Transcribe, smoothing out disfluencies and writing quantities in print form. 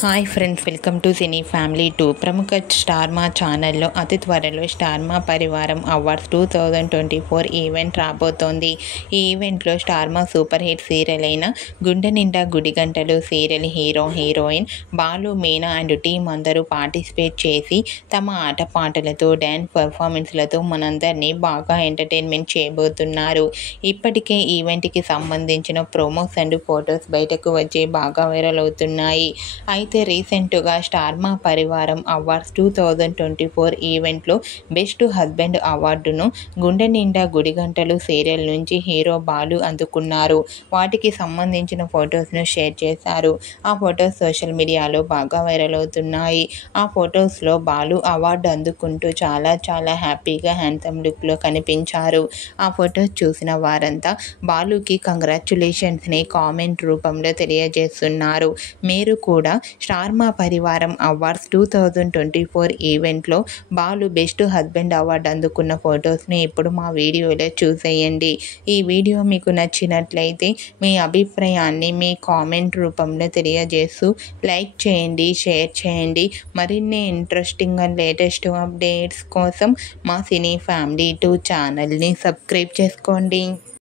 Hi friends, welcome to cine family 2. ప్రముఖ star మా ఛానల్లో అతి త్వరలో స్టార్ మా పరివారం అవార్డ్స్ 2024 ఈవెంట్ రాబోతోంది. ఈ ఈవెంట్లో స్టార్ మా సూపర్ హిట్ సీరియల్ అయిన గుండె నిండా గుడిగంటలు serial hero heroine Balu, Meena and team అందరూ పార్టిసిపేట్ చేసి తమ ఆటపాటలతో డ్యాన్స్ పర్ఫార్మెన్స్లతో మనందరినీ బాగా ఎంటర్టైన్మెంట్ చేయబోతున్నారు. ఇప్పటికే ఈవెంట్కి సంబంధించిన ప్రోమోస్ అండ్ ఫొటోస్ బయటకు వచ్చి బాగా వైరల్ అవుతున్నాయి. అయితే రీసెంట్గా స్టార్ మా పరివారం అవార్డ్స్ 2024 ఈవెంట్లో బెస్ట్ హస్బెండ్ అవార్డును గుండె నిండా గుడిగంటలు సీరియల్ నుంచి హీరో బాలు అందుకున్నారు. వాటికి సంబంధించిన ఫొటోస్ను షేర్ చేశారు. ఆ ఫొటోస్ సోషల్ మీడియాలో బాగా వైరల్ అవుతున్నాయి. ఆ ఫొటోస్లో బాలు అవార్డు అందుకుంటూ చాలా హ్యాపీగా హ్యాండ్సమ్ లుక్లో కనిపించారు. ఆ ఫొటోస్ చూసిన వారంతా బాలుకి కంగ్రాచ్యులేషన్స్ని కామెంట్ రూపంలో తెలియజేస్తున్నారు. మీరు కూడా స్టార్ మా పరివారం అవార్డ్స్ 2024 ఈవెంట్లో బాలు బెస్ట్ హస్బెండ్ అవార్డు అందుకున్న ఫొటోస్ని ఇప్పుడు మా వీడియోలో చూసేయండి. ఈ వీడియో మీకు నచ్చినట్లయితే మీ అభిప్రాయాన్ని మీ కామెంట్ రూపంలో తెలియజేస్తూ లైక్ చేయండి, షేర్ చేయండి. మరిన్ని ఇంట్రెస్టింగ్ అండ్ లేటెస్ట్ అప్డేట్స్ కోసం మా సినీ ఫ్యామిలీ 2 ఛానల్ని సబ్స్క్రైబ్ చేసుకోండి.